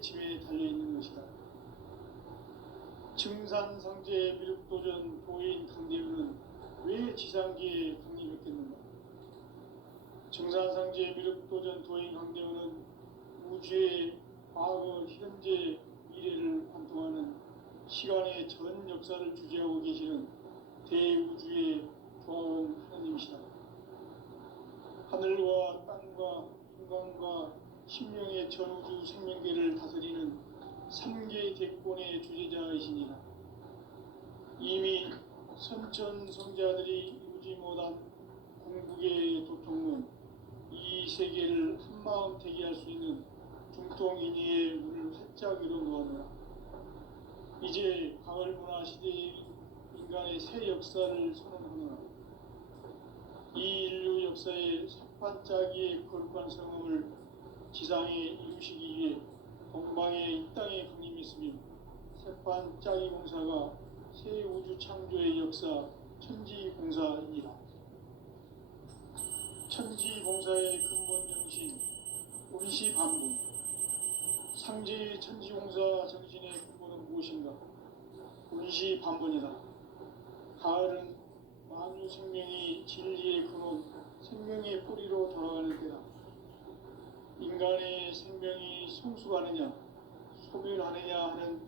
때침에 달려있는 것이다. 증산상제 미륵도전 도인 강대우는 왜 지상계에 강림했겠는가? 증산상제 미륵도전 도인 강대우는 우주의 과거, 현재, 미래를 관통하는 시간의 전 역사를 주재하고 계시는 대우주의 조화원 하나님이시다. 하늘과 땅과 인간과 신명의 전우주 생명계를 다스리는 3개 대권의 주재자이시니라. 이미 선천성자들이 이루지 못한 궁극의 도통문, 이 세계를 한마음 대기할 수 있는 중통인의의 문을 활짝 열어놓았노라. 이제 가을 문화 시대의 인간의 새 역사를 선언하노라. 이 인류 역사의 삿발짜기의 거룩한 성음을 지상에 이루시기 위해 동방의 이 땅에 강림했으며 삿발짜기 공사가 새 우주 창조의 역사 천지공사이니라. 천지공사의 근본 정신 운시반분. 상제 천지공사 정신의 근본은 무엇인가? 운시반분이다. 가을은 만유 생명이 진리의 근원, 생명의 뿌리로 돌아가는 때다. 인간의 생명이 성숙하느냐, 소멸하느냐 하는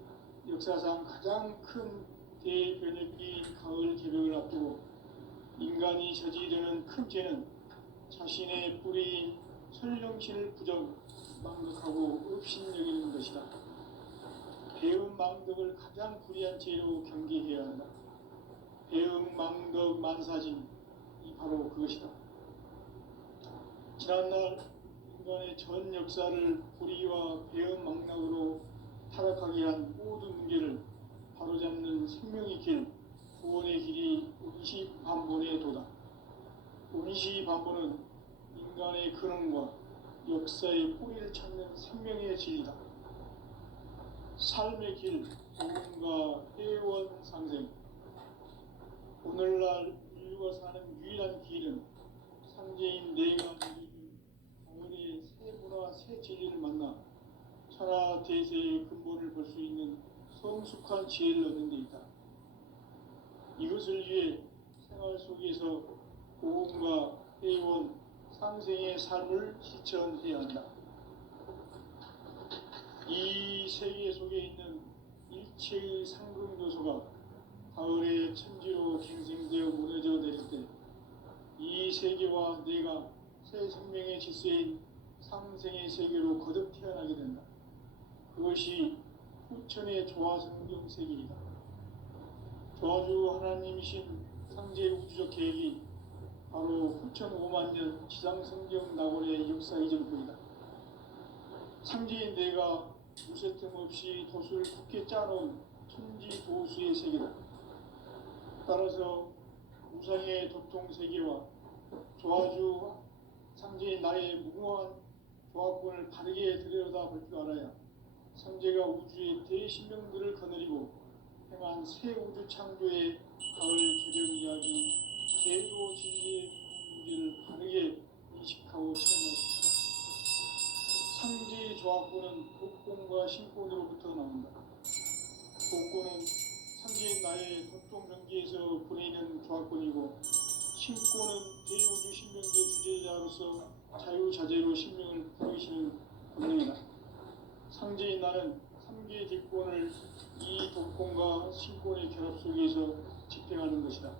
역사상 가장 큰 대변혁기인 가을 개벽을 앞두고 인간이 저지르는 큰 죄는 자신의 뿌리인 설령신을 망극하고 업신여기는 것이다. 배음 망덕을 가장 불의한 죄로 경계해야 한다. 배음 망덕 만사진이 바로 그것이다. 지난날 인간의 전 역사를 불의와 배음 망락으로 타락하게 한 모든 문제를 바로잡는 생명의 길, 구원의 길이 운시반본의 도다. 운시반본은 인간의 근원과 역사의 뿌리를 찾는 생명의 진리다. 삶의 길, 도움과 회원 상생. 오늘날 인류가 사는 유일한 길은 상제인 내가 가을의 새 문화, 새 진리를 만나 천하 대세의 근본을 볼 수 있는 성숙한 지혜를 얻는 데 있다. 이것을 위해 생활 속에서 도움과 회원, 상생의 삶을 실천해야 한다. 이 세계 속에 있는 일체의 상금 요소가 가을의 천지로 갱생되어 무너져 내릴 때 이 세계와 내가 새 생명의 질서인 상생의 세계로 거듭 태어나게 된다. 그것이 후천의 조화성경 세계이다. 조화주 하나님이신 상제 우주적 계획이 바로 후천 5만 년 지상성경 낙원의 역사 이전부이다. 상제인 내가 무쇠 틈 없이 도수를 굳게 짜놓은 천지 도수의 세계다. 따라서 우상의 도통 세계와 조화주 상제인 나의 무궁한 조화권을 바르게 들여다볼 줄 알아야 상제가 우주의 대신명들을 거느리고 행한 새 우주 창조의 가을 개벽 이야기, 제도 진리의 문제를 바르게 인식하고 체험할 수 있다. 상제의 조화권은 복권과 신권으로부터 나온다. 복권은 상제인 나의 도통 경계에서 보내는 조화권이고, 신권은 대우주 신명계 주제자로서 자유자재로 신명을 부르시는 권능이다. 상제인 나는 3개 뒷권을 이 도권과 신권의 결합 속에서 집행하는 것이다.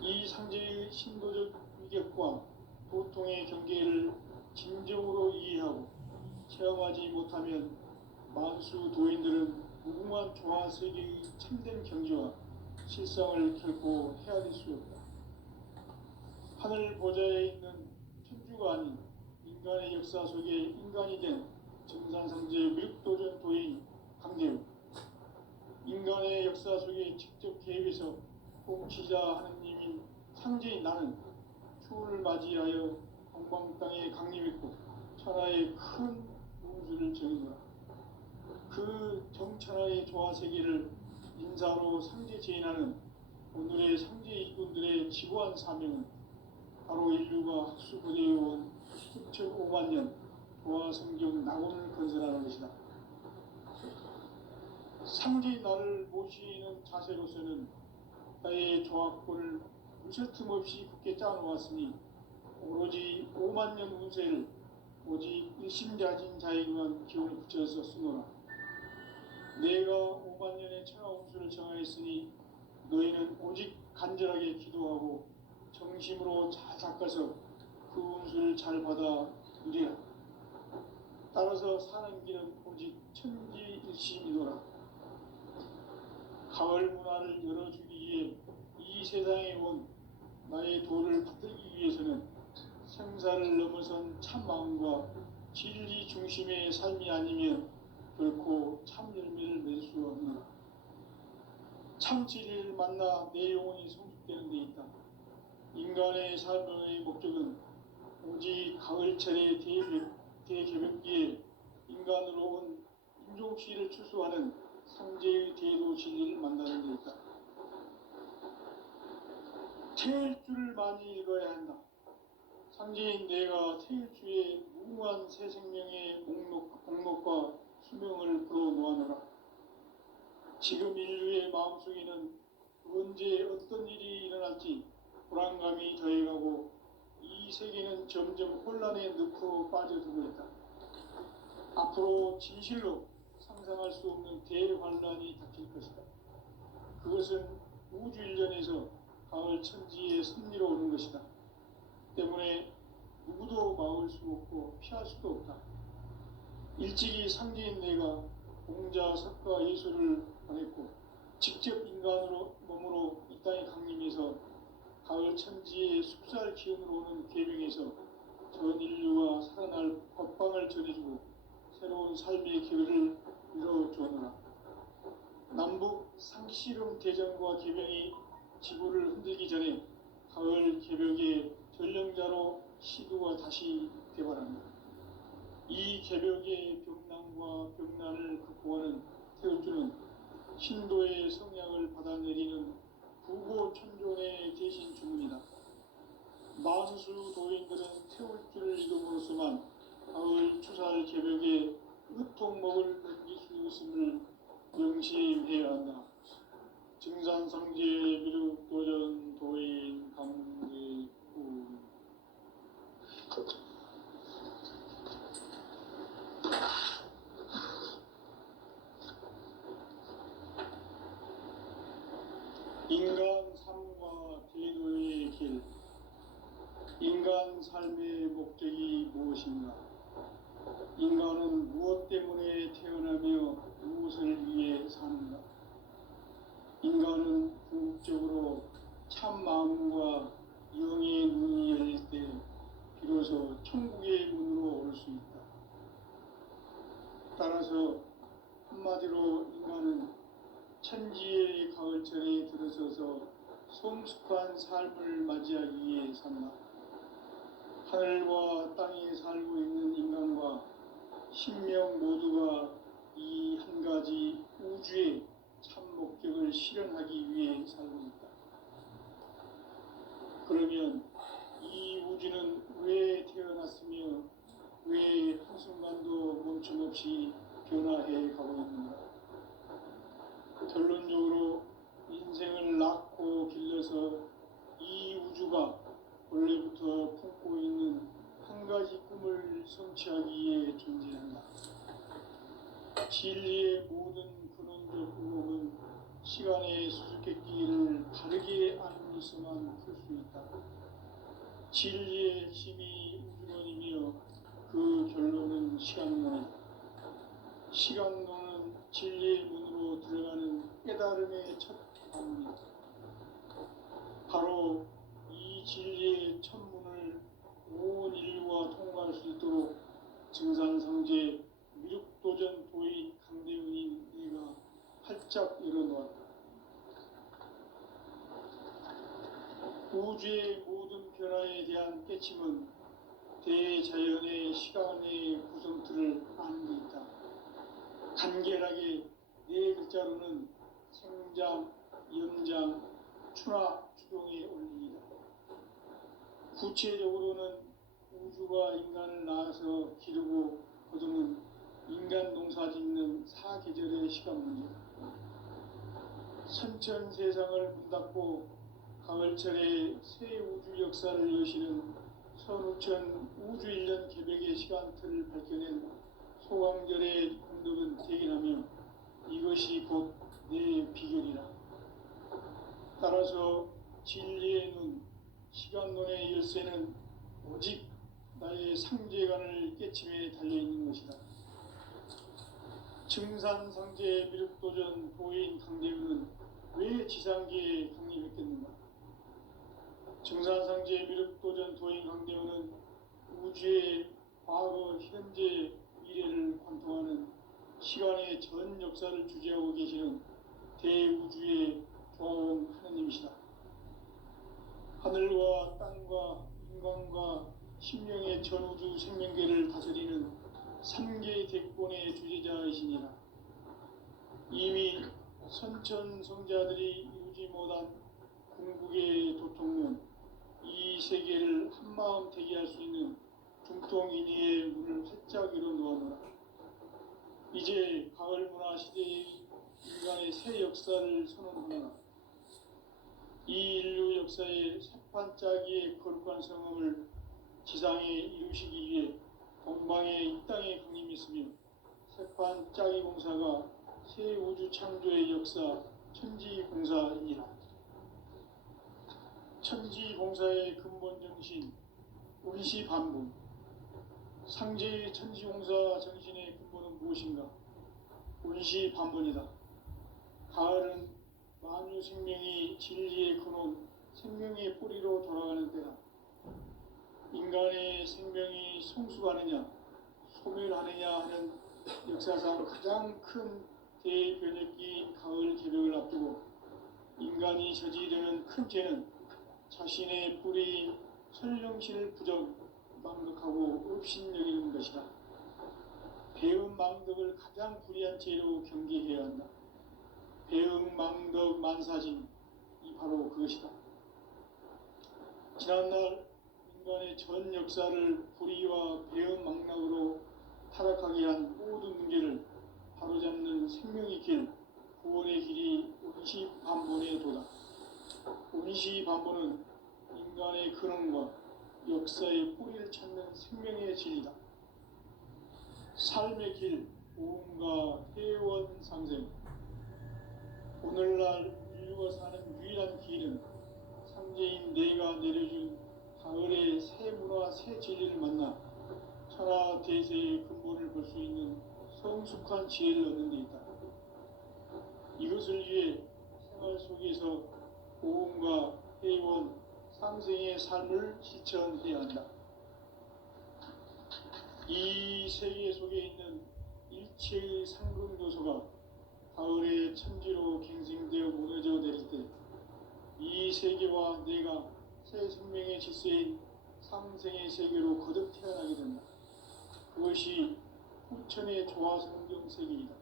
이 상제의 신도적 위격과 도통의 경계를 진정으로 이해하고 체험하지 못하면 만수 도인들은 무궁한 조화 세계의 참된 경지와 실상을 결코 헤아릴 수 없다. 하늘 보좌에 있는 천주가 아닌 인간의 역사 속에 인간이 된 증산상제 미륵도전 도인 강대우. 인간의 역사 속에 직접 개입해서 통치자 하느님인 상제인 나는 추운을 맞이하여 동방 땅에 강림했고 천하의 큰 운수를 정해노라. 그 정천하의 조화세계를 인사로 상제 제인하는 오늘의 상제 이군들의 지구한 사명은 바로 인류가 학수고대해 온 1005만 년 도화 성경 낙원을 건설하는 것이다. 상대의 나를 모시는 자세로서는 나의 조합권을 무셔틈 없이 굳게 짜놓았으니 오로지 5만 년 운세를 오직 일심자진 자에게만 기운을 붙여서 쓰노라. 내가 5만 년의 천하 운수를 정하였으니 너희는 오직 간절하게 기도하고 정심으로 잘 닦아서 그 운수를 잘 받아 누리라. 따라서 사는 길은 오직 천지일심이노라. 가을 문화를 열어주기 위해 이 세상에 온 나의 도를 받들기 위해서는 생사를 넘어선 참 마음과 진리 중심의 삶이 아니면 결코 참 열매를 맺을 수 없노라. 참 진리를 만나 내 영혼이 성숙되는 데 있다. 인간의 삶의 목적은 오직 가을철의 대개벽기에 인간으로 온 인종시를 추수하는 상제의 대도 진리를 만나는 데 있다. 태일주를 많이 읽어야 한다. 상제인 내가 태일주의 무궁한 새 생명의 목록과 수명을 불어놓아노라. 지금 인류의 마음속에는 언제 어떤 일이 일어날지 불안감이 더해가고 이 세계는 점점 혼란에 늪으로 빠져들고 있다. 앞으로 진실로 상상할 수 없는 대환란이 닥칠 것이다. 그것은 우주 일련에서 가을 천지의 섭리로 오는 것이다. 때문에 누구도 막을 수 없고 피할 수도 없다. 일찍이 상제인 내가 공자, 석가, 예수를 보냈고 직접 인간으로 몸으로 이 땅에 강림해서 가을 천지의 숲살 기운으로 오는 계명에서 전 인류가 살아날 법방을 전해주고 새로운 삶의 기회를 이뤄주노라. 남북 상씨름 대전과 개병이 지구를 흔들기 전에 가을 개벽의 전령자로 시두가 다시 개발합니다. 이 개벽의 병난과 병난을 극복하는 태울주는 신도의 성약을 받아내리는 부고천존의 대신 주문이다. 만수 도인들은 태울주를 이름으로서만 가을 추살 개벽의 으통목을 넘길 수 있음을 명심해야 한다. 증산상제 미륵도전 도인 강대구. 인간 삶과 제도의 길. 인간 삶의 목적이 무엇인가? 인간은 무엇 때문에 태어나며 무엇을 위해 사는가? 인간은 궁극적으로 참 마음과 영의 눈이 열릴 때 비로소 천국의 문으로 올 수 있다. 따라서 한마디로 인간은 천지의 가을철에 들어서서 성숙한 삶을 맞이하기 위해 산다. 하늘과 땅에 살고 있는 인간과 신명 모두가 이 한 가지 우주의 참 목적을 실현하기 위해 살고 있다. 그러면 이 우주는 왜 태어났으며 왜 한순간도 멈춤없이 변화해 가고 있는가? 결론적으로 인생을 낳고 길러서 이 우주가 원래부터 품고 있는 한 가지 꿈을 성취하기 위해 존재한다. 진리의 모든 근원적 의혹은 시간의 수수께끼를 바르게 알고 있어만 풀 수 있다. 진리의 핵심이 우주론이며 그 결론은 시간론이다. 시간론은 진리의 문으로 들어가는 깨달음의 첫 방문이다. 바로 이 진리의 첫 문을 온 인류가 통과할 수 있도록 증산성제 미륵도전 도인 강대훈인 내가 활짝 열어놓았다. 우주의 모든 변화에 대한 깨침은 대자연의 시간의 구성틀을 아는 데 있다. 간결하게 네 글자로는 생장, 연장, 추나 추동의 원리이다. 구체적으로는 우주가 인간을 낳아서 기르고 거두는 인간 농사 짓는 사계절의 시간 문제. 선천 세상을 문 닫고 가을철에 새 우주 역사를 여시는 선우천 우주 1년 개벽의 시간틀을 밝혀낸 소강절의 공덕은 대견하며 이것이 곧 내 비결이라. 따라서 진리의 눈, 시간론의 열쇠는 오직 나의 상제관을 깨침에 달려있는 것이다. 증산상제 미륵도전 도인 강대우는 왜 지상계에 강림했겠는가? 증산상제 미륵도전 도인 강대우는 우주의 과거, 현재, 미래를 관통하는 시간의 전 역사를 주재하고 계시는 대우주의 조화원 하느님이시다. 하늘과 땅과 인간과 심령의 전우주 생명계를 다스리는 3개 대권의 주제자이시니라. 이미 선천성자들이 이루지 못한 궁극의 도통론, 이 세계를 한마음 되게 할 수 있는 중통인의의 문을 활짝 열어 놓아노라. 이제 가을 문화 시대의 인간의 새 역사를 선언하노라. 이 인류 역사의 새판짜기의 거룩한 성음을 지상에 이루시기 위해 동방에 이 땅에 강림했으며 새판짜기 공사가 새 우주 창조의 역사 천지공사이니라. 천지공사의 근본 정신 운시반분. 상제의 천지공사 정신의 근본은 무엇인가? 운시반분이다. 가을은 만유 생명이 진리의 근원, 생명의 뿌리로 돌아가는 때다. 인간의 생명이 성숙하느냐, 소멸하느냐 하는 역사상 가장 큰 대변혁기 가을 개벽을 앞두고 인간이 저지르는 큰 죄는 자신의 뿌리인 설령신을 부정, 망덕하고 업신여기는 것이다. 배음 망덕을 가장 불의한 죄로 경계해야 한다. 배음 망덕 만사진이 바로 그것이다. 지난날 인간의 전 역사를 불의와 배음 망락으로 타락하게 한 모든 문제를 바로잡는 생명의 길, 구원의 길이 운시반본의 도다. 운시반본은 인간의 근원과 역사의 뿌리를 찾는 생명의 진리다. 삶의 길, 오음과 회원 상생. 오늘날 인류가 사는 유일한 길은 상제인 내가 내려준 가을의 새 문화, 새 진리를 만나 천하 대세의 근본을 볼 수 있는 성숙한 지혜를 얻는 데 있다. 이것을 위해 생활 속에서 오음과 회원, 상생의 삶을 실천해야 한다. 이 세계 속에 있는 일체의 상금 요소가 가을의 천지로 갱생되어 무너져 내릴 때 이 세계와 내가 새 생명의 질서인 상생의 세계로 거듭 태어나게 된다. 그것이 후천의 조화성경 세계이다.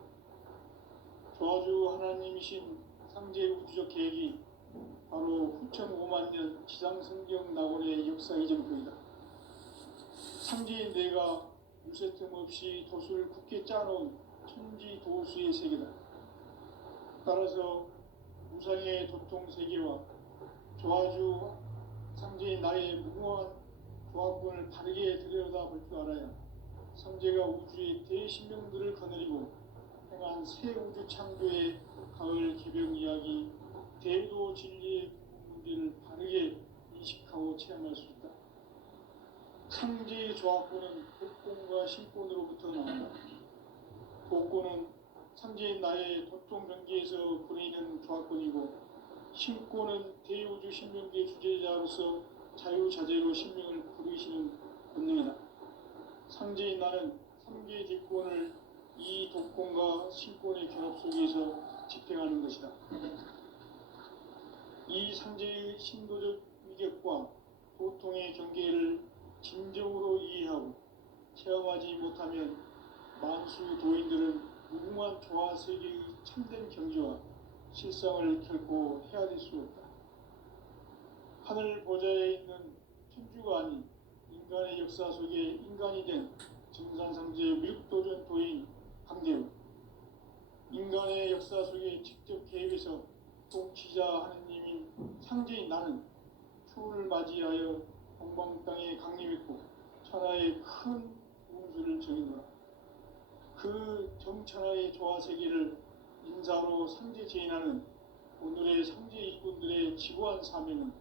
조화주 하나님이신 상제 우주적 계획이 바로 후천 5만 년 지상성경 낙원의 역사 이전표이다. 상제인 내가 유세 틈 없이 도수를 굳게 짜놓은 천지 도수의 세계다. 따라서 무상의 도통 세계와 조화주 상제인 나의 무궁한 조합권을 바르게 들여다볼 줄 알아야 상제가 우주의 대신명들을 거느리고 행한 새 우주 창조의 가을 개벽 이야기, 대도 진리의 문제를 바르게 인식하고 체험할 수 있다. 상제의 조합권은 복권과 신권으로부터 나온다. 복권은 상제인 나의 도통 경계에서 보내는 조합권이고, 신권은 대우주 신명계 주제자로서 자유자재로 신명을 부르시는 본능이다. 상제인 나는 3개의 뒷권을 이 독권과 신권의 결합 속에서 집행하는 것이다. 이 상제의 신도적 위격과 도통의 경계를 진정으로 이해하고 체험하지 못하면 만수 도인들은 무궁한 조화 세계의 참된 경지와 실상을 결코 헤아릴 수 없다. 하늘 보좌에 있는 천주가 아닌 인간 인간의 역사 속에 인간이 된 증산상제의 밀도전 도인 강대우, 인간의 역사 속에 직접 개입해서 통치자 하느님인 상제인 나는 추운을 맞이하여 동방 땅에 강림했고 천하의 큰 운수를 정의노라. 그 정천하의 조화 세계를 인사로 상제 제인하는 오늘의 상제 일꾼들의 지구한 사명은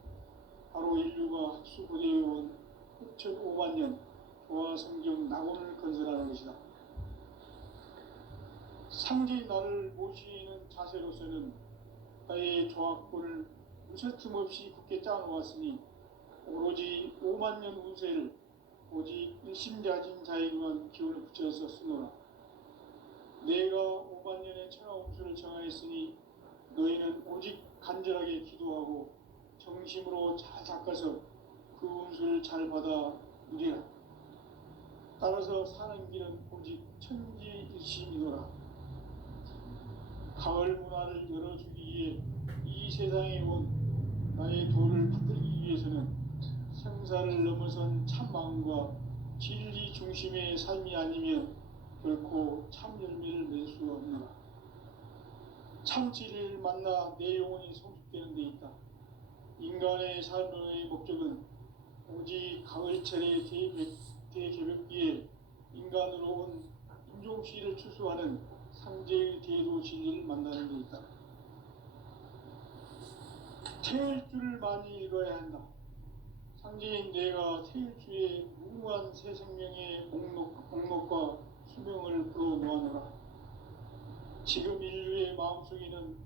바로 인류가 학수 고대해온 6,500만 년 조화 성경 낙원을 건설하는 것이다. 상제인 나를 모시는 자세로서는 나의 조합권을 무쇠틈 없이 굳게 짜놓았으니 오로지 5만 년 운세를 오직 일심자진 자에게만 기운을 붙여서 쓰노라. 내가 5만 년의 천하 운수를 정하였으니 너희는 오직 간절하게 기도하고 정심으로 잘 닦아서 그 운수를 잘 받아 누리라. 따라서 사는 길은 오직 천지일심이노라. 가을 문화를 열어주기 위해 이 세상에 온 나의 도를 받들기 위해서는 생사를 넘어선 참 마음과 진리 중심의 삶이 아니면 결코 참 열매를 낼 수 없노라. 참 진리를 만나 내 영혼이 성숙되는 데 있다. 인간의 삶의 목적은 오직 가을철의 대개벽기에 인간으로 온 인종시를 추수하는 상제의 대도 진리를 만나는 데 있다. 태일주를 많이 읽어야 한다. 상제인 내가 태일주의 무궁한 새 생명의 목록과 수명을 불어모아노라. 지금 인류의 마음속에는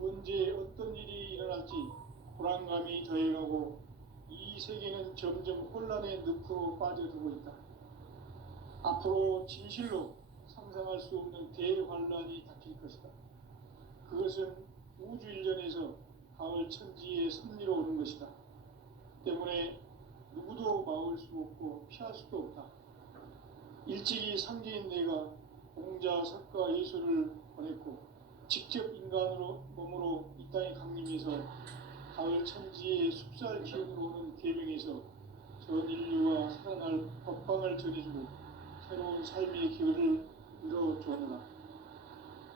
언제 어떤 일이 일어날지 불안감이 더해가고 이 세계는 점점 혼란의 늪으로 빠져들고 있다. 앞으로 진실로 상상할 수 없는 대환란이 닥칠 것이다. 그것은 우주 일련에서 가을 천지의 섭리로 오는 것이다. 때문에 누구도 막을 수 없고 피할 수도 없다. 일찍이 상제인 내가 공자, 석가, 예수를 보냈고 직접 인간으로 몸으로 이 땅에 강림해서 가을 천지의 숲살 기운으로 오는 계명에서 전 인류가 살아날 법방을 전해주고 새로운 삶의 기회를 이뤄주었노라.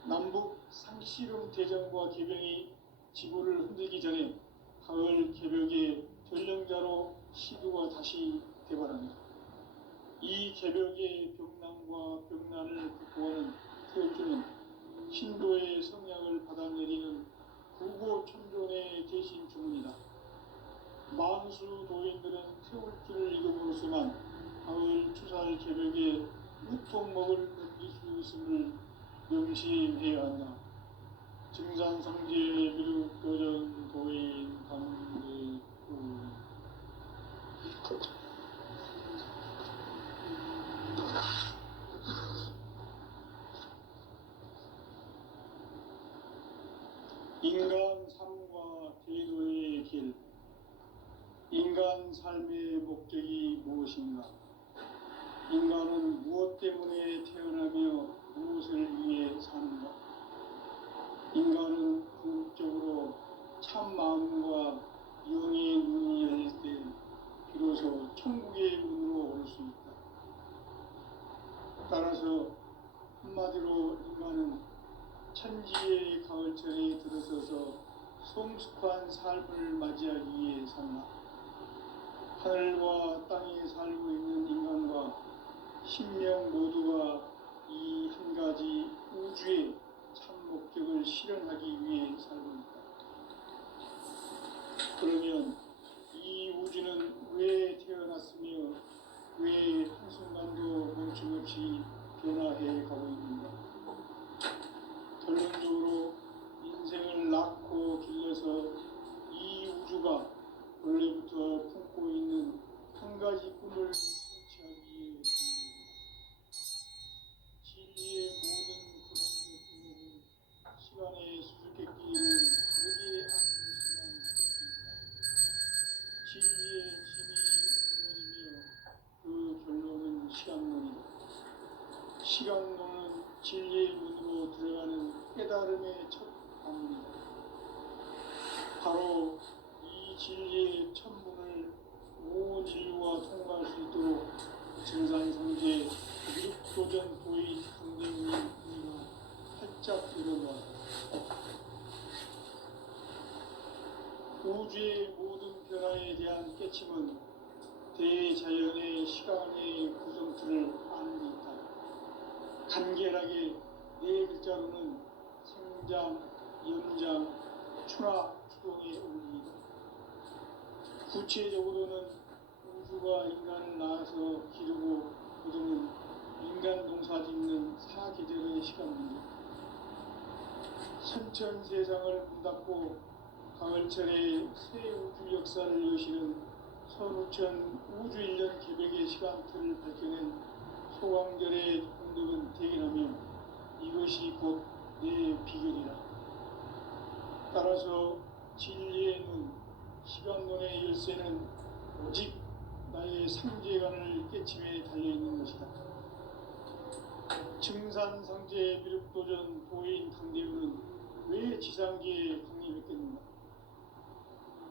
남북 상씨름 대전과 개병이 지구를 흔들기 전에 가을 개벽의 전령자로 시두가 다시 대발합니다. 이 개벽의 병난과 병난을 극복하는 태울주는 신도의 성향을 받아내리는 구고천존의 대신 주문이다. 만수 도인들은 태울주를 읽음으로써만 가을 추살 개벽의 유통목을 넘길 수 있음을 명심해야 한다. 증산상제 미륵도전 도인 강대우. 인간 삶과 제도의 길. 인간 삶의 목적이 무엇인가? 인간은 무엇 때문에 태어나며 무엇을 위해 사는가? 인간은 궁극적으로 참 마음과 영의 눈이 열릴 때 비로소 천국의 문으로 올 수 있다. 따라서 한마디로 인간은 천지의 가을철에 들어서서 성숙한 삶을 맞이하기 위해 산다. 하늘과 땅에 살고 있는 인간과 신명 모두가 이 한 가지 우주의 참 목적을 실현하기 위해 살고 있다. 그러면 이 우주는 왜 태어났으며 왜 한순간도 멈춤없이 변화해 가고 있는가? 결론적으로 인생을 낳고 길러서 이 우주가 원래부터 품고 있는 한 가지 꿈을 성취하기 위해 진리의 모든 근원적 꿈은 시간의 수수께끼를 다르게 아는 것이만 되겠습니다. 진리의 힘이 운명이며 그 결론은 시간론이다. 시간론은 진리의 문으로 들어가는 깨달음의 첫 방문이다. 바로 이 진리의 첫 문을 온 인류가 통과할 수 있도록 증산성제 미륵도전 도의 강대문이 활짝 일어나 우주의 모든 변화에 대한 깨침은 대자연의 시간의 구성틀을 아는 데 있다. 간결하게 네 글자로는 생장, 연장, 추나 추동의 원리이다. 구체적으로는 우주가 인간을 낳아서 기르고 거두는 인간 농사 짓는 사계절의 시간 문제. 선천 세상을 문닫고 가을철에 새 우주 역사를 여시는 선우천 우주 1년 개백의 시간틀을 밝혀낸 소강절의 공덕은 대견하며 이것이 곧 내 비결이라. 따라서 진리의 눈, 시간론의 열쇠는 오직 나의 상제관을 깨침에 달려있는 것이다. 증산상제 미륵도전 도인 강대우는 왜 지상계에 강림했겠는가?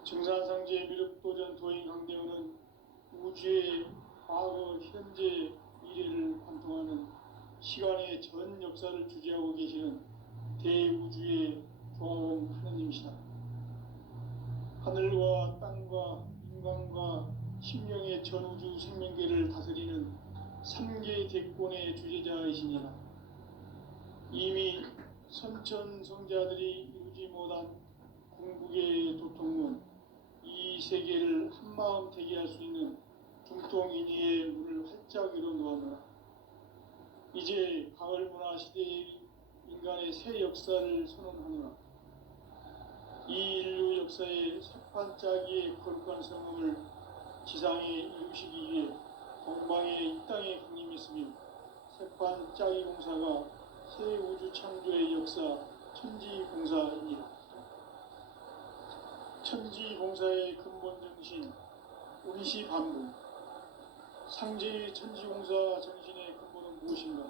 증산상제 미륵도전 도인 강대우는 우주의 과거, 현재, 미래를 관통하는 시간의 전 역사를 주재하고 계시는 대우주의 조화원 하느님이시다. 하늘과 땅과 인간과 심령의 전우주 생명계를 다스리는 3개 대권의 주제자이시니라. 이미 선천성자들이 이루지 못한 궁극의 도통은 이 세계를 한마음 되게 할 수 있는 중통인의의 문을 활짝 열어놓았노라. 이제 가을 문화 시대의 인간의 새 역사를 선언하노라. 이 인류 역사의 새판짜기의 거룩한 성음을 지상에 이루시기 위해 동방의 이 땅에 강림했으며 새판짜기 공사가 새 우주 창조의 역사 천지공사입니다. 천지공사의 근본 정신 운시반복. 상제의 천지공사 정신의 근본은 무엇인가?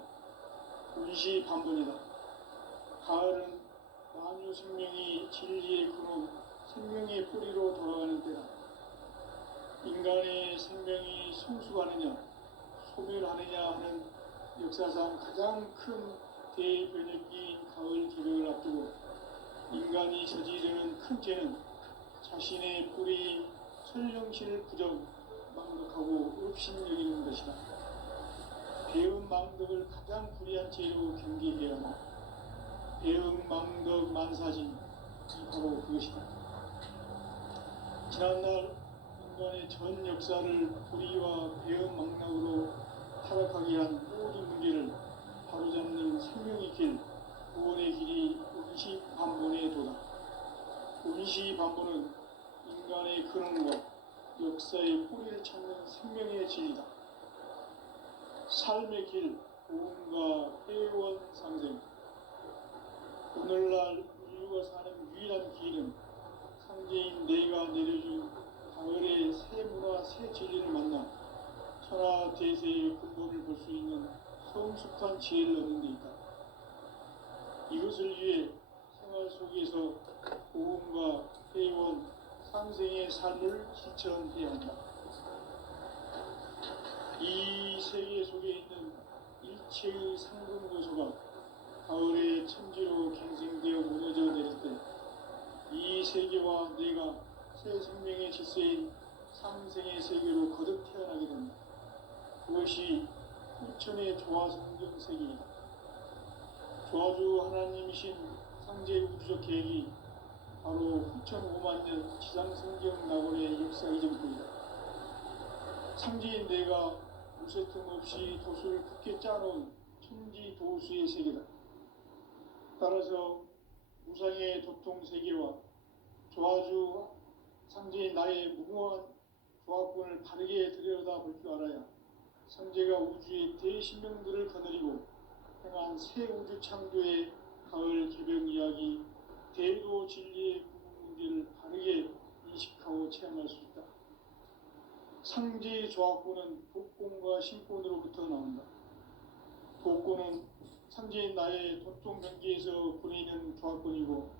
운시반복이다. 가을은 만유 생명이 진리의 근원, 생명의 뿌리로 돌아가는 때다. 인간의 생명이 성숙하느냐, 소멸하느냐 하는 역사상 가장 큰 대변혁기인 가을 개벽을 앞두고 인간이 저지르는 큰 죄는 자신의 뿌리인 설령신을 부정, 망덕하고 업신여기는 것이다. 배은 망덕을 가장 불의한 죄로 경계해야 한다. 배은 망덕 만사진이 바로 그것이다. 지난날 인간의 전 역사를 불의와 배은 망락으로 타락하게 한 모든 문제를 바로잡는 생명의 길, 구원의 길이 운시반본의 도다. 운시반본은 인간의 근원과 역사의 뿌리를 찾는 생명의 진리다. 삶의 길, 고음과 회원 상생. 오늘날 인류가 사는 유일한 길은 상제인 내가 내려준 가을의 새 문화, 새 진리를 만나 천하 대세의 근본을 볼 수 있는 성숙한 지혜를 얻는 데 있다. 이것을 위해 생활 속에서 고음과 회원, 상생의 삶을 실천해야 한다. 이 세계 속에 있는 일체의 상금 요소가 가을의 천지로 갱생되어 무너져 내릴 때 이 세계와 내가 새 생명의 질서인 상생의 세계로 거듭 태어나게 된다. 그것이 후천의 조화성경 세계이다. 조화주 하나님이신 상제 우주적 계획이 바로 후천 5만 년 지상성경 낙원의 역사 이전부이다. 상제인 내가 무쇠 틈 없이 도수를 굳게 짜놓은 천지 도수의 세계다. 따라서 무상의 도통 세계와 조화주 상제인 나의 무궁한 조화권을 바르게 들여다볼 줄 알아야 상제가 우주의 대신명들을 거느리고 행한 새 우주 창조의 가을 개벽 이야기, 대도 진리의 구분 문제를 바르게 인식하고 체험할 수 있다. 상제의 조화권은 복권과 신권으로부터 나온다. 복권은 상제인 나의 도통 경계에서 보내는 조화권이고,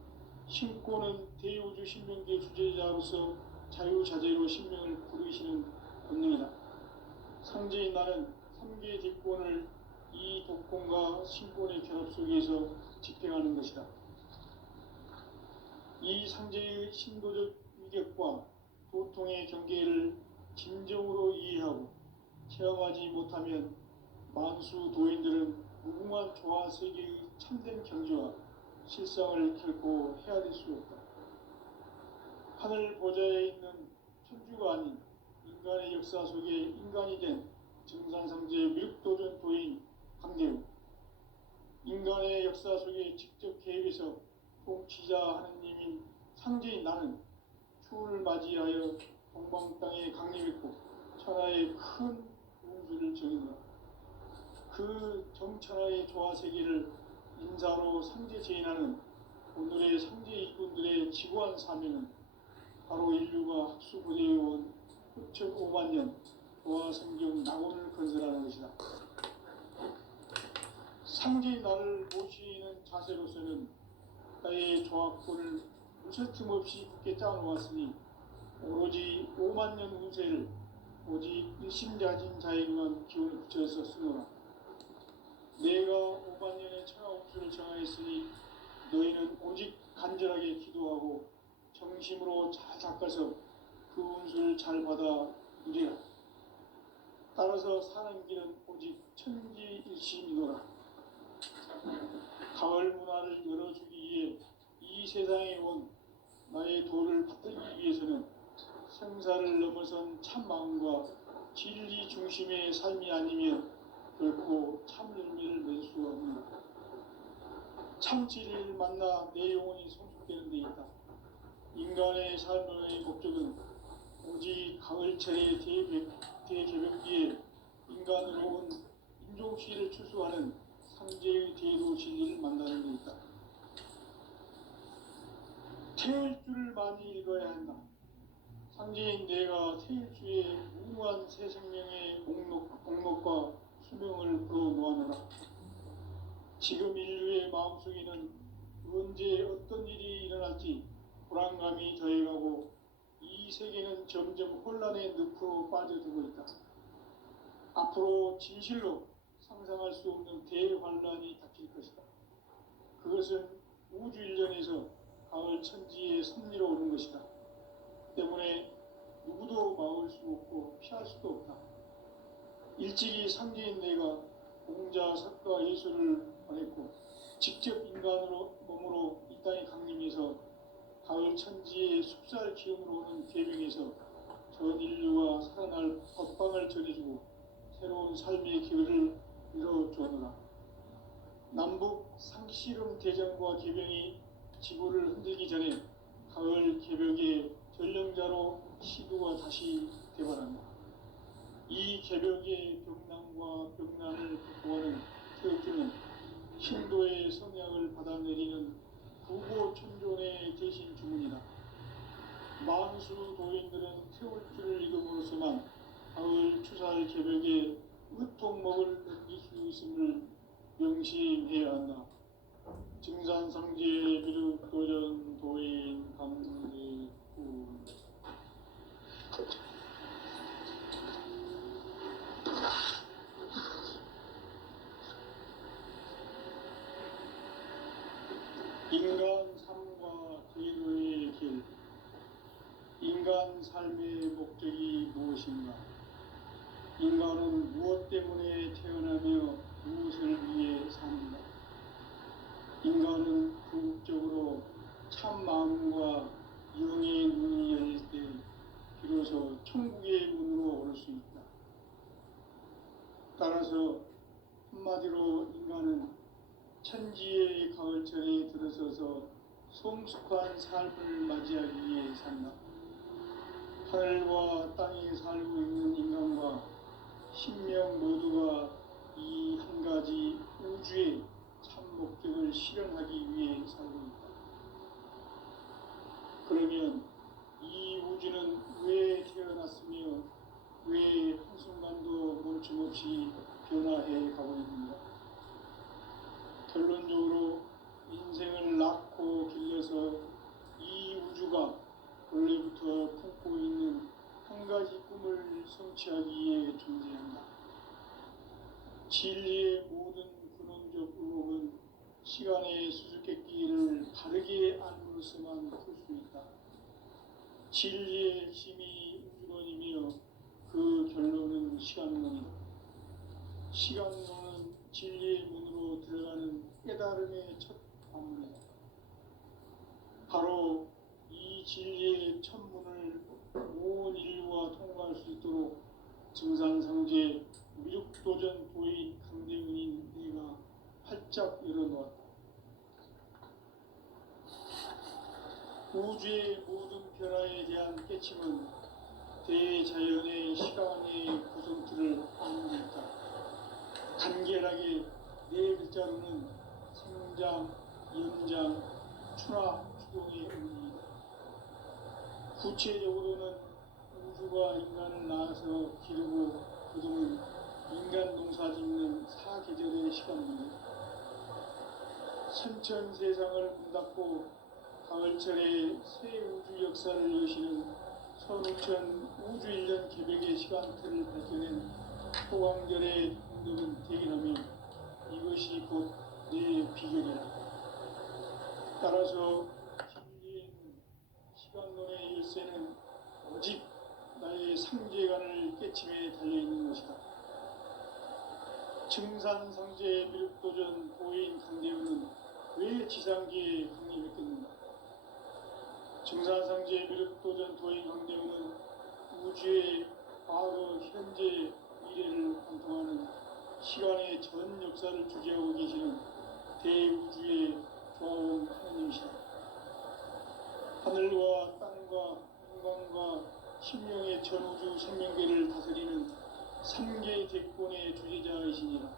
신권은 대우주 신명계 주제자로서 자유자재로 신명을 부르시는 본능이다. 상제인 나는 3개 뒷권을 이 독권과 신권의 결합 속에서 집행하는 것이다. 이 상제의 신도적 위격과 도통의 경계를 진정으로 이해하고 체험하지 못하면 만수 도인들은 무궁한 조화 세계의 참된 경지와 실상을 결코 헤아릴 수 없다. 하늘 보좌에 있는 천주가 아닌 인간의 역사 속에 인간이 된 증산상제 미륵도전 도인 강대우, 인간의 역사 속에 직접 개입해서 통치자 하느님인 상제인 나는 추운을 맞이하여 동방 땅에 강림했고 천하의 큰 운수를 정했노라. 그 정천하의 조화 세계를 인사로 상제 제인하는 오늘의 상제 이군들의 지구한 사명은 바로 인류가 학수고대에 온 6,500만 년 조화 성경 낙원을 건설하는 것이다. 상제의 나를 모시는 자세로서는 나의 조합권을 무설틈 없이 굳게 짜놓았으니 오로지 5만 년 운세를 오직 일심자진 자에게만 기운을 붙여서 쓰노라. 내가 5만 년의 천하 운수를 정하였으니 너희는 오직 간절하게 기도하고 정심으로 잘 닦아서 그 운수를 잘 받아 누리라. 따라서 사는 길은 오직 천지일심이노라. 가을 문화를 열어주기 위해 이 세상에 온 나의 도를 받들기 위해서는 생사를 넘어선 참 마음과 진리 중심의 삶이 아니면 결코 참 열매를 낼 수가 없는 참 진리를 만나 내 영혼이 성숙되는 데 있다. 인간의 삶의 목적은 오직 가을철의 대개벽기에 인간으로 온 인종시를 추수하는 상제의 대도 진리를 만나는 데 있다. 태일주를 많이 읽어야 한다. 상제인 내가 태일주의 무궁한 새 생명의 목록과 수명을 풀어놓아노라. 지금 인류의 마음속에는 언제 어떤 일이 일어날지 불안감이 더해가고 이 세계는 점점 혼란의 늪으로 빠져들고 있다. 앞으로 진실로 상상할 수 없는 대환란이 닥칠 것이다. 그것은 우주 일전에서 가을 천지의 섭리로 오는 것이다. 때문에 누구도 막을 수 없고 피할 수도 없다. 일찍이 상제인 내가 공자, 석가, 예수를 보냈고 직접 인간으로 몸으로 이 땅에 강림해서 가을 천지의 숲살 기운으로 오는 계명에서 전 인류가 살아날 법방을 전해주고 새로운 삶의 기회를 이뤄주었노라. 남북 상씨름 대전과 개병이 지구를 흔들기 전에 가을 개벽의 전령자로 시두가 다시 되발한다. 이 개벽의 병난과 병난을 극복하는 태극주는 신도의 성약을 받아내리는 부고천존의 대신 주문이다. 만수 도인들은 태울주를 읽음으로써만 가을 추살 개벽의 의통목을 느낄 수 있음을 명심해야 한다. 증산상제 비륵도전 도인 강대구. 인간 삶과 제도의 길. 인간 삶의 목적이 무엇인가? 인간은 무엇 때문에 태어나며 무엇을 위해 사는가? 인간은 궁극적으로 참 마음과 영의 눈이 열릴 때 비로소 천국의 문으로 오를 수 있다. 따라서 한마디로 인간은 천지의 가을철에 들어서서 성숙한 삶을 맞이하기 위해 산다. 하늘과 땅에 살고 있는 인간과 신명 모두가 이 한 가지 우주의 참 목적을 실현하기 위해 살고 있다. 그러면 이 우주는 왜 태어났으며 왜 한순간도 멈춤없이 변화해 가고 있는가? 결론적으로 인생을 낳고 길러서 이 우주가 원래부터 품고 진리의 모든 근원적 의혹은 시간의 수수께끼를 바르게 알므로서만 풀 수 있다. 진리의 힘이 우주론이며 그 결론은 시간론이다. 시간론은 진리의 문으로 들어가는 깨달음의 첫 관문이다. 바로 이 진리의 첫 문을 온 인류가 통과할 수 있도록 증산상제 미륵도전 도인 강대훈인 내가 활짝 열어놓았다. 우주의 모든 변화에 대한 깨침은 대자연의 시간의 구성틀을 아우른다. 간결하게 네 글자로는 생장, 연장, 추나 추동의 의미이다. 구체적으로는 우주가 인간을 낳아서 기르고 거두는 인간 농사 짓는 사계절의 시간입니다. 선천 세상을 문닫고 가을철에 새 우주 역사를 여시는 선우천 우주 1년 개벽의 시간틀을 밝혀낸 호광절의 동덕은 대견하며 이것이 곧 내 비결이다. 따라서 진리의 시간론의 열쇠는 오직 나의 상제관을 깨침에 달려있는 것이다. 증산상제 미륵도전 도인 강대훈은 왜 지상계에 강림했겠는가? 증산상제 미륵도전 도인 강대훈은 우주의 과거, 현재, 미래를 관통하는 시간의 전 역사를 주재하고 계시는 대우주의 조화원 하나님이시다. 하늘과 땅과 인간과 심령의 전우주 생명계를 다스리는 3계 대권의 주제자이시니라.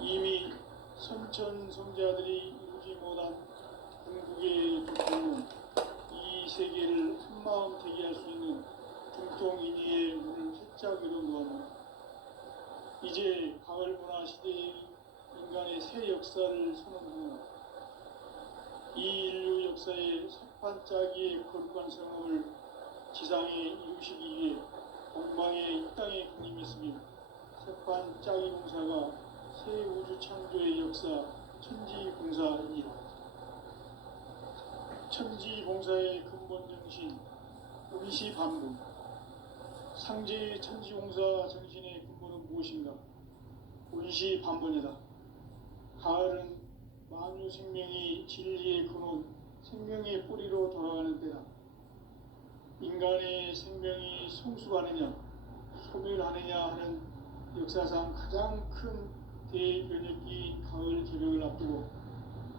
이미 선천성자들이 이루지 못한 궁극의 두통은 이 세계를 한마음 되게 할 수 있는 중통인의의 문을 활짝 열어놓았다. 이제 가을 문화 시대의 인간의 새 역사를 선언하며 이 인류 역사의 석판짜기의 거룩한 성함을 지상에 이루시기 위해 공방에 이 땅에 강림했으며 석판짜기 공사가 새 우주 창조의 역사 천지봉사이다. 천지봉사의 근본 정신 의시반복. 상제의 천지봉사 정신의 근본은 무엇인가? 의시반복이다. 가을은 만유 생명이 진리의 근원, 생명의 뿌리로 돌아가는 때다. 인간의 생명이 성숙하느냐, 소멸하느냐 하는 역사상 가장 큰 대변혁기인 가을 개벽을 앞두고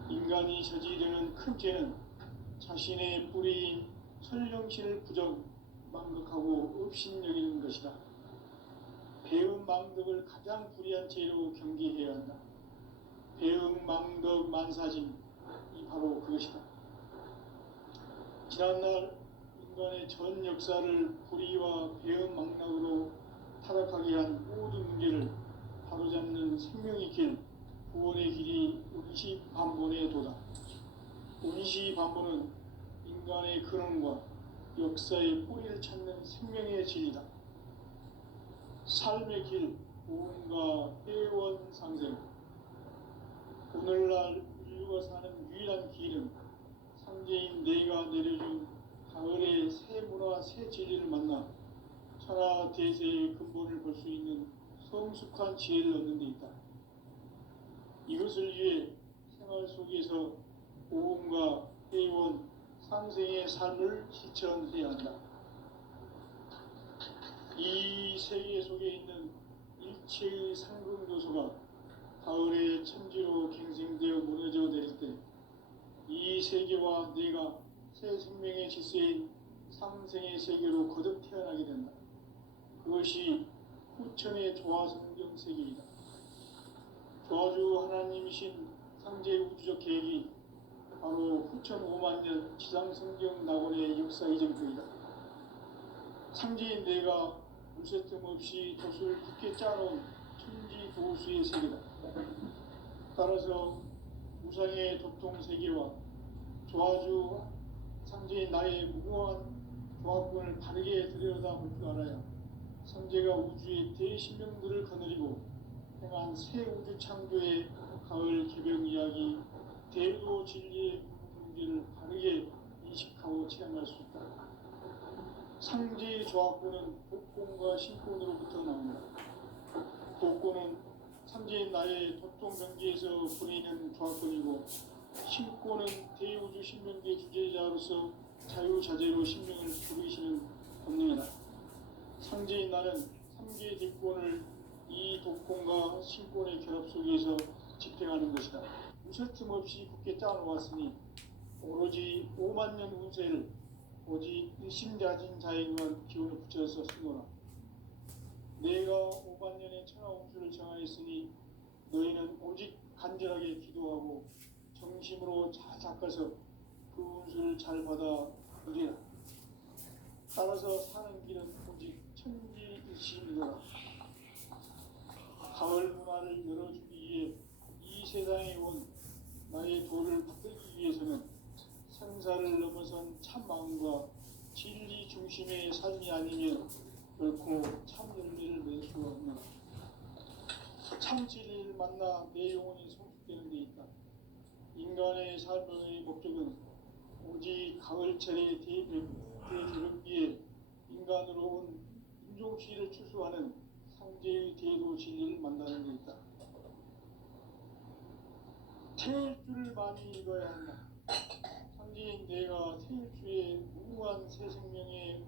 인간이 저지르는 큰 죄는 자신의 뿌리인 설령신을 부정, 망덕하고 업신여기는 것이다. 배음 망덕을 가장 불의한 죄로 경계해야 한다. 배음 망덕 만사짐이 바로 그것이다. 지난날 인간의 전 역사를 불의와 배음 망락으로 타락하게 한 모든 문제를 바로잡는 생명의 길, 구원의 길이 운시반본의 도다. 운시반본은 인간의 근원과 역사의 뿌리를 찾는 생명의 진리다. 삶의 길, 구원과 회원상생. 오늘날 인류가 사는 유일한 길은 상제인 내가 내려준 가을의 새 문화, 새 진리를 만나 천하 대세의 근본을 볼 수 있는 성숙한 지혜를 얻는 데 있다. 이것을 위해 생활 속에서 보험과 회원, 상생의 삶을 실천해야 한다. 이 세계 속에 있는 일체의 상극 요소가 가을의 천지로 갱생되어 무너져 내릴 때 이 세계와 내가 새 생명의 질서인 상생의 세계로 거듭 태어나게 된다. 그것이 후천의 조화성경 세계이다. 조화주 하나님이신 상제 우주적 계획이 바로 후천 5만 년 지상성경 낙원의 역사 이전표이다. 상제인 내가 물새 틈 없이 돛을 굳게 짜놓은 천지 도수의 세계다. 따라서 우상의 도통 세계와 조화주 상제인 나의 무고한 조합권을 바르게 들여다볼 줄 알아야 상제가 우주의 대신명들을 거느리고 행한 새 우주 창조의 가을 개벽 이야기, 대도 진리의 문제를 바르게 인식하고 체험할 수 있다. 상제의 조합구는 복권과 신권으로부터 나온다. 복권은 상제인 나의 도통 경계에서 보내는 조합권이고, 신권은 대우주 신명계 주제자로서 자유자재로 신명을 부르시는 권능이다. 상제인 나는 3개의 대권을 이 독권과 신권의 결합 속에서 집행하는 것이다. 무설틈 없이 굳게 짜놓았으니 오로지 5만 년 운세를 오직 일심자진 자에게만 기운을 붙여서 쓰노라. 내가 5만 년의 천하 운수를 정하였으니 너희는 오직 간절하게 기도하고 정심으로 잘 닦아서 그 운수를 잘 받아 누리라. 따라서 사는 길은 오직 천지일심이노라. 가을 문화를 열어주기 위해 이 세상에 온 나의 도를 받들기 위해서는 생사를 넘어선 참 마음과 진리 중심의 삶이 아니면 결코 참 열매를 맺을 수가 없노라. 참 진리를 만나 내 영혼이 성숙되는 데 있다. 인간의 삶의 목적은 오직 가을철의 대개벽기에 인간으로 온 인종시를 추수하는 상제의 대도 진리를 만나는 데 있다. 태일주를 많이 읽어야 한다. 상제인 내가 태일주의 무궁한 새 생명의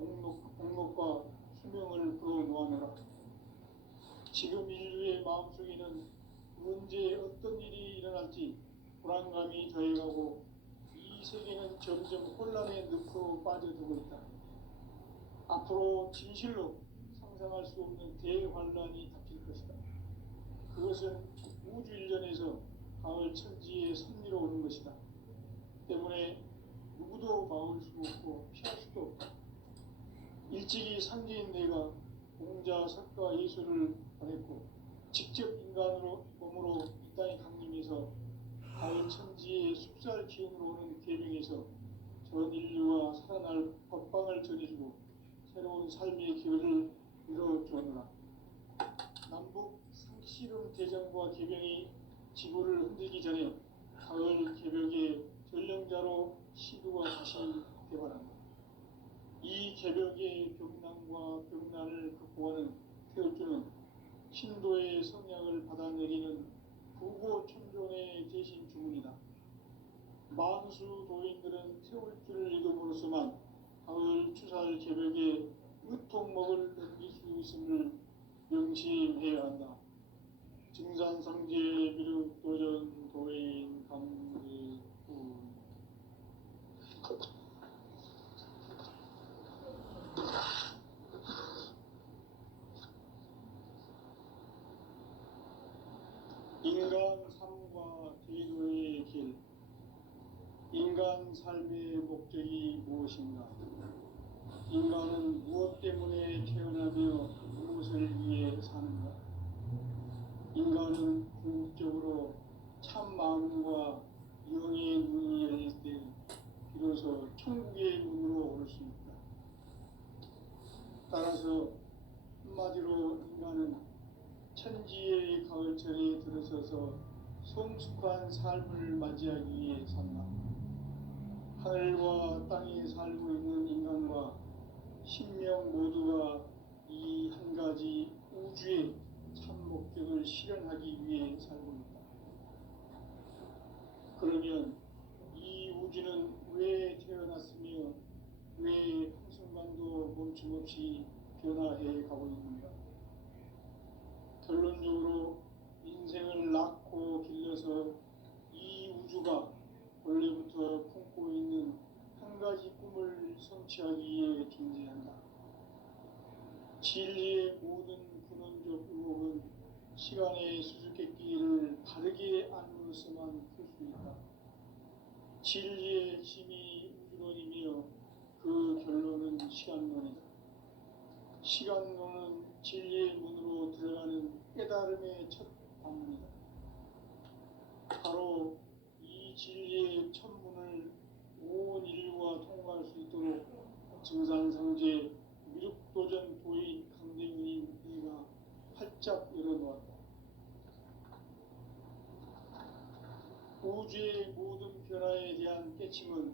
목록과 수명을 불어놓아노라. 지금 인류의 마음속에는 언제 어떤 일이 일어날지 불안감이 더해가고 이 세계는 점점 혼란의 늪으로 빠져들고 있다. 앞으로 진실로 상상할 수 없는 대환란이 닥칠 것이다. 그것은 우주 일전에서 가을 천지의 섭리로 오는 것이다. 때문에 누구도 막을 수 없고 피할 수도 없다. 일찍이 상제인 내가 공자, 석가, 예수를 보냈고 직접 인간으로 몸으로 이 땅에 강림해서 가을 천지의 숲살 기운으로 오는 계명에서 전 인류와 살아날 법방을 전해주고 새로운 삶의 기회를 이뤄주었노라. 남북 상씨름 대전과 계명이 지구를 흔들기 전에 가을 개벽의 전령자로 시도가 다시 개발한다. 이 개벽의 벽난과 벽난을 극복하는 태울주는 신도의 성향을 받아내리는 부고천존의 대신 주문이다. 만수 도인들은 태울주를 읽음으로써만 가을 추살 개벽에 으통먹을 넘길 수 있음을 명심해야 한다. 증산상제 미륵도전 도인 강제구. 인간 삶과 대도의 길. 인간 삶의 목적이 무엇인가? 인간은 무엇 때문에 태어나며 무엇을 위해 사는가? 인간은 궁극적으로 참 마음과 영의 문이 열릴 때 비로소 천국의 문으로 올 수 있다. 따라서 한마디로 인간은 천지의 가을철에 들어서서 성숙한 삶을 맞이하기 위해 산다. 하늘과 땅에 살고 있는 인간과 신명 모두가 이 한 가지 우주의 참 목적을 실현하기 위해 살고 있다. 그러면 이 우주는 왜 태어났으며 왜 한순간도 멈춤없이 변화해 가고 있는가? 결론적으로 인생을 낳고 길러서 이 우주가 원래부터 품고 있는 한 가지 꿈을 성취하기 위해 존재한다. 진리의 모든 근원적 의혹은 시간의 수수께끼를 바르게 안으로서만 풀 수 있다. 진리의 핵심이 우주론이며 그 결론은 시간론이다. 시간론은 진리의 문으로 들어가는 깨달음의 첫 방문이다. 바로 이 진리의 첫 문을 온 인류가 통과할 수 있도록 증산상제 미륵도전 도인 강대문인 이가 활짝 열어놓았다. 우주의 모든 변화에 대한 깨침은